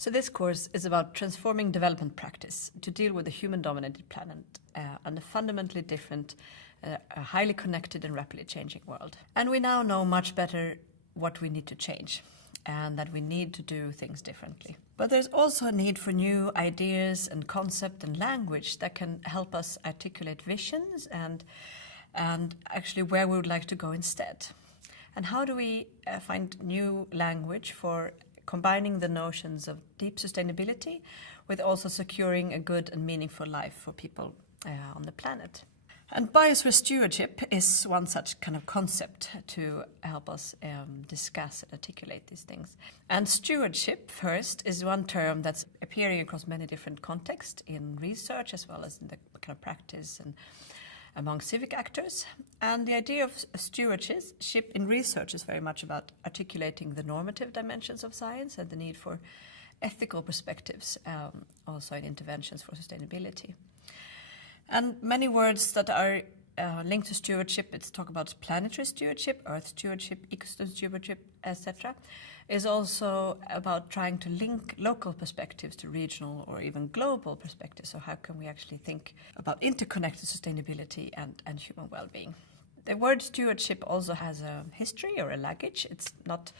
So this course is about transforming development practice to deal with a human-dominated planet and a fundamentally different, highly connected and rapidly changing world. And we now know much better what we need to change and that we need to do things differently. But there's also a need for new ideas and concept and language that can help us articulate visions and actually where we would like to go instead. And how do we find new language for combining the notions of deep sustainability with also securing a good and meaningful life for people on the planet? And biosphere stewardship is one such kind of concept to help us discuss and articulate these things. And stewardship, first, is one term that's appearing across many different contexts in research as well as in the kind of practice and among civic actors. And the idea of stewardship in research is very much about articulating the normative dimensions of science and the need for ethical perspectives, also in interventions for sustainability. And many words that are linked to stewardship, it's talk about planetary stewardship, earth stewardship, ecosystem stewardship, etc., is also about trying to link local perspectives to regional or even global perspectives. So how can we actually think about interconnected sustainability and human well-being? The word stewardship also has a history or a luggage. It's not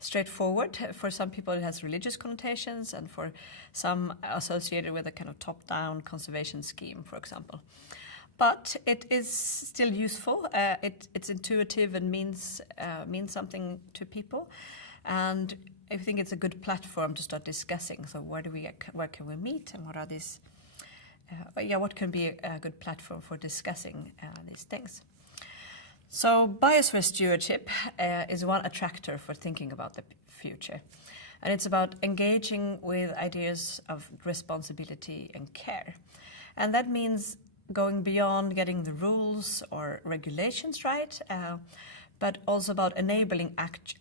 straightforward. For some people it has religious connotations, and for some associated with a kind of top-down conservation scheme, for example. But it is still useful. It's intuitive and means something to people. And I think it's a good platform to start discussing. So where can we meet, and what are these? What can be a good platform for discussing these things? So biosphere stewardship is one attractor for thinking about the future, and it's about engaging with ideas of responsibility and care, and that means going beyond getting the rules or regulations right. But also about enabling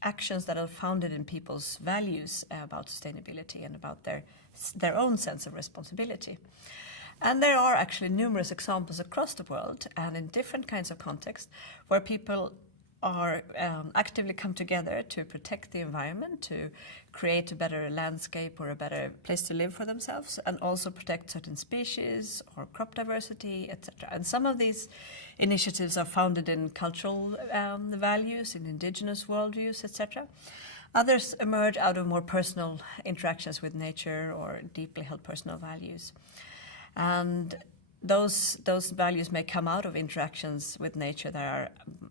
actions that are founded in people's values about sustainability and about their own sense of responsibility. And there are actually numerous examples across the world and in different kinds of contexts where people are actively come together to protect the environment, to create a better landscape or a better place to live for themselves, and also protect certain species or crop diversity, etc. And some of these initiatives are founded in cultural values, in indigenous worldviews, etc. Others emerge out of more personal interactions with nature or deeply held personal values. And those values may come out of interactions with nature that are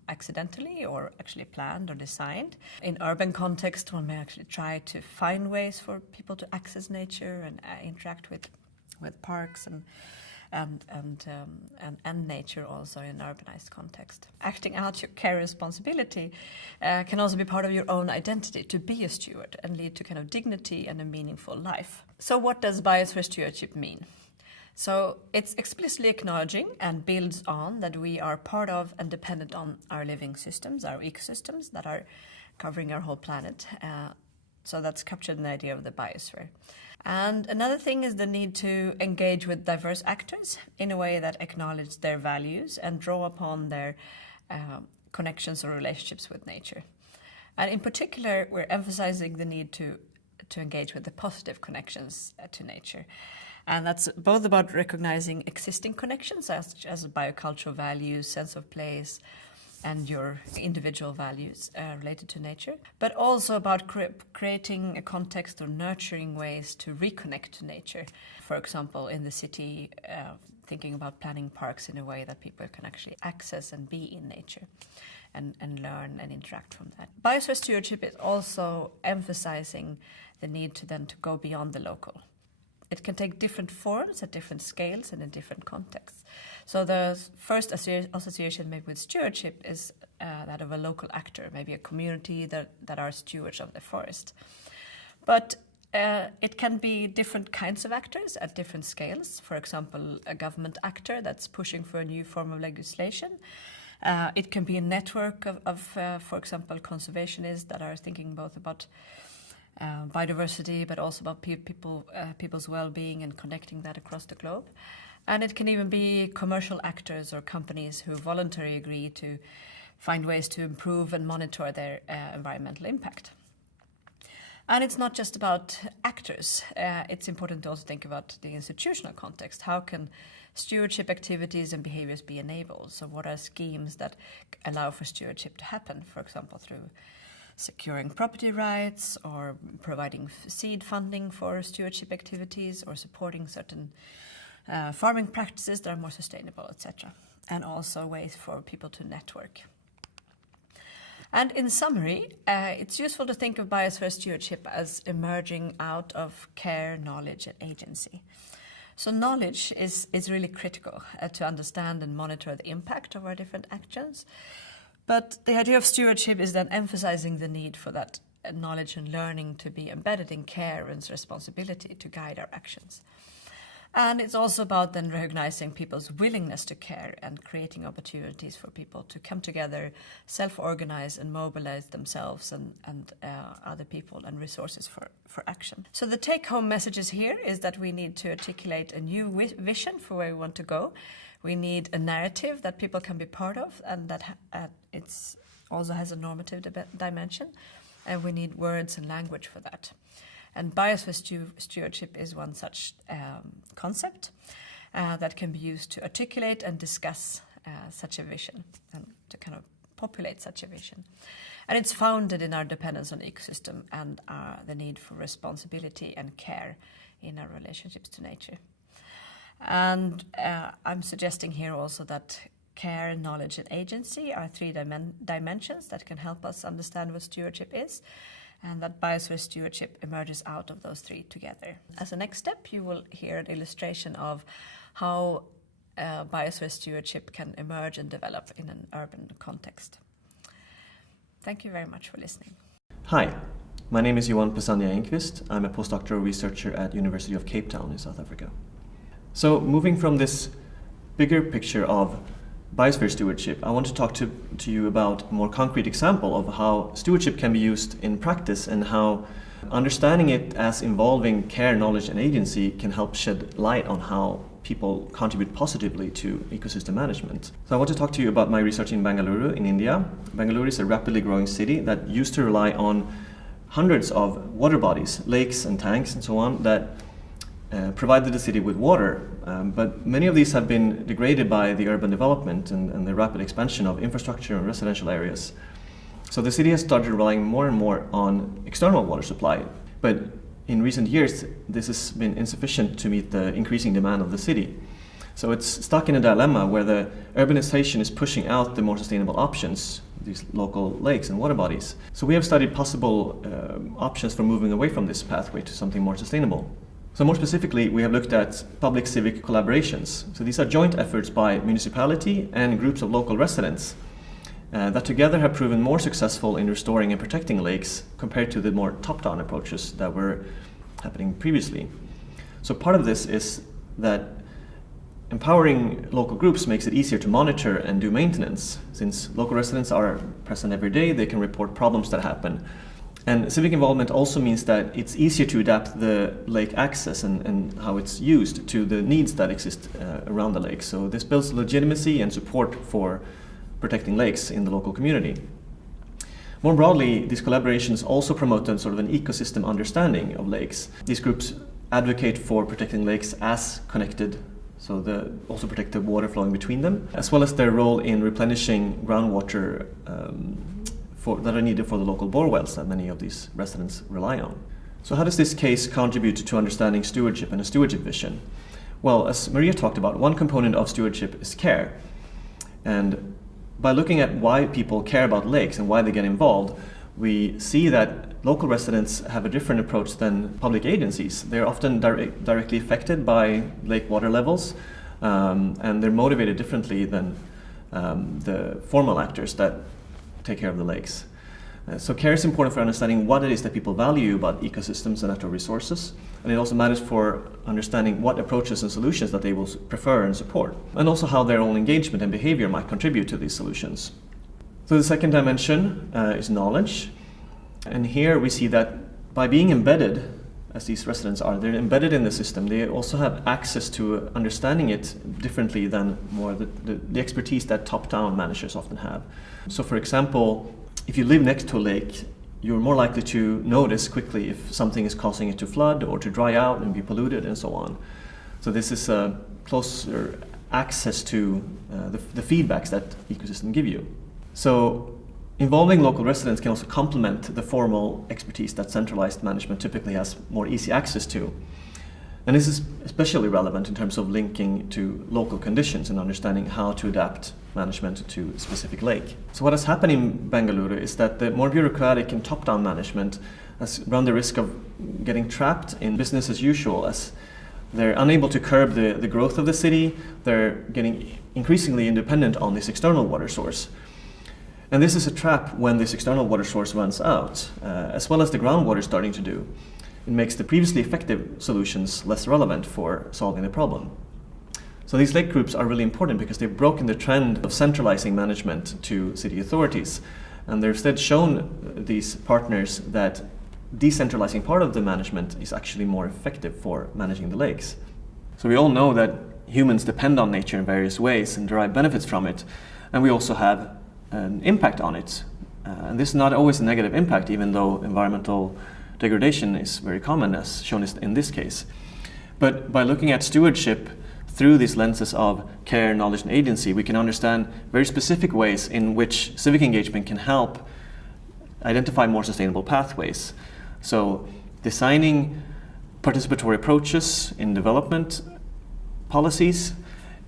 accidentally or actually planned or designed. In urban context, one may actually try to find ways for people to access nature and interact with parks and nature also in urbanized context. Acting out your care responsibility can also be part of your own identity to be a steward and lead to kind of dignity and a meaningful life. So what does biosphere stewardship mean? So it's explicitly acknowledging and builds on that we are part of and dependent on our living systems, our ecosystems that are covering our whole planet. So that's captured in the idea of the biosphere. And another thing is the need to engage with diverse actors in a way that acknowledge their values and draw upon their connections or relationships with nature. And in particular, we're emphasizing the need to engage with the positive connections to nature. And that's both about recognizing existing connections such as biocultural values, sense of place, and your individual values related to nature, but also about creating a context or nurturing ways to reconnect to nature. For example, in the city, thinking about planning parks in a way that people can actually access and be in nature and learn and interact from that. Biosphere stewardship is also emphasizing the need to go beyond the local. It can take different forms at different scales and in different contexts. So the first association made with stewardship is that of a local actor, maybe a community that are stewards of the forest. But it can be different kinds of actors at different scales. For example, a government actor that's pushing for a new form of legislation. It can be a network of for example, conservationists that are thinking both about biodiversity, but also about people's well-being and connecting that across the globe. And it can even be commercial actors or companies who voluntarily agree to find ways to improve and monitor their environmental impact. And it's not just about actors. It's important to also think about the institutional context. How can stewardship activities and behaviors be enabled? So what are schemes that allow for stewardship to happen, for example, through securing property rights or providing seed funding for stewardship activities or supporting certain farming practices that are more sustainable, etc. And also ways for people to network. And in summary, it's useful to think of biosphere stewardship as emerging out of care, knowledge, and agency. So knowledge is really critical to understand and monitor the impact of our different actions. But the idea of stewardship is then emphasizing the need for that knowledge and learning to be embedded in care and responsibility to guide our actions. And it's also about then recognizing people's willingness to care and creating opportunities for people to come together, self-organize and mobilize themselves and other people and resources for action. So the take-home messages here is that we need to articulate a new vision for where we want to go. We need a narrative that people can be part of and that it's also has a normative dimension. And we need words and language for that. And biosphere stewardship is one such concept that can be used to articulate and discuss such a vision and to kind of populate such a vision. And it's founded in our dependence on the ecosystem and the need for responsibility and care in our relationships to nature. And I'm suggesting here also that care, knowledge, and agency are three dimensions that can help us understand what stewardship is, and that biosphere stewardship emerges out of those three together. As a next step, you will hear an illustration of how biosphere stewardship can emerge and develop in an urban context. Thank you very much for listening. Hi, my name is Johan Pesanja Enquist. I'm a postdoctoral researcher at University of Cape Town in South Africa. So moving from this bigger picture of biosphere stewardship, I want to talk to you about a more concrete example of how stewardship can be used in practice and how understanding it as involving care, knowledge, and agency can help shed light on how people contribute positively to ecosystem management. So I want to talk to you about my research in Bengaluru in India. Bengaluru is a rapidly growing city that used to rely on hundreds of water bodies, lakes and tanks and so on, that provided the city with water, but many of these have been degraded by the urban development and the rapid expansion of infrastructure and residential areas. So the city has started relying more and more on external water supply, but in recent years this has been insufficient to meet the increasing demand of the city. So it's stuck in a dilemma where the urbanization is pushing out the more sustainable options, these local lakes and water bodies. So we have studied possible options for moving away from this pathway to something more sustainable. So more specifically, we have looked at public-civic collaborations. So these are joint efforts by municipality and groups of local residents that together have proven more successful in restoring and protecting lakes compared to the more top-down approaches that were happening previously. So part of this is that empowering local groups makes it easier to monitor and do maintenance. Since local residents are present every day, they can report problems that happen. And civic involvement also means that it's easier to adapt the lake access and how it's used to the needs that exist around the lake. So this builds legitimacy and support for protecting lakes in the local community. More broadly, these collaborations also promote a sort of an ecosystem understanding of lakes. These groups advocate for protecting lakes as connected, so also protect the water flowing between them, as well as their role in replenishing groundwater that are needed for the local bore wells that many of these residents rely on. So how does this case contribute to understanding stewardship and a stewardship vision? Well, as Maria talked about, one component of stewardship is care. And by looking at why people care about lakes and why they get involved, we see that local residents have a different approach than public agencies. They're often directly affected by lake water levels, and they're motivated differently than the formal actors that take care of the lakes. So care is important for understanding what it is that people value about ecosystems and natural resources, and it also matters for understanding what approaches and solutions that they will prefer and support, and also how their own engagement and behavior might contribute to these solutions. So the second dimension is knowledge, and here we see that by being embedded, as these residents are, they're embedded in the system, they also have access to understanding it differently than more the expertise that top-down managers often have. So for example, if you live next to a lake, you're more likely to notice quickly if something is causing it to flood or to dry out and be polluted and so on. So this is a closer access to the feedbacks that ecosystem give you. So involving local residents can also complement the formal expertise that centralized management typically has more easy access to. And this is especially relevant in terms of linking to local conditions and understanding how to adapt management to a specific lake. So what has happened in Bengaluru is that the more bureaucratic and top-down management has run the risk of getting trapped in business as usual, as they're unable to curb the growth of the city. They're getting increasingly independent on this external water source. And this is a trap when this external water source runs out, as well as the groundwater starting to do. It makes the previously effective solutions less relevant for solving the problem. So these lake groups are really important because they've broken the trend of centralizing management to city authorities. And they've instead shown these partners that decentralizing part of the management is actually more effective for managing the lakes. So we all know that humans depend on nature in various ways and derive benefits from it. And we also have an impact on it. And this is not always a negative impact, even though environmental degradation is very common, as shown in this case. But by looking at stewardship through these lenses of care, knowledge, and agency, we can understand very specific ways in which civic engagement can help identify more sustainable pathways. So designing participatory approaches in development policies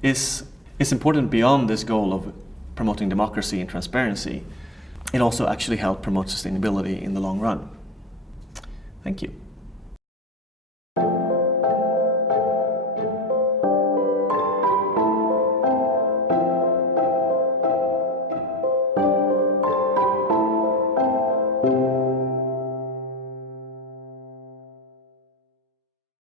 is important beyond this goal of promoting democracy and transparency. It also actually helps promote sustainability in the long run. Thank you.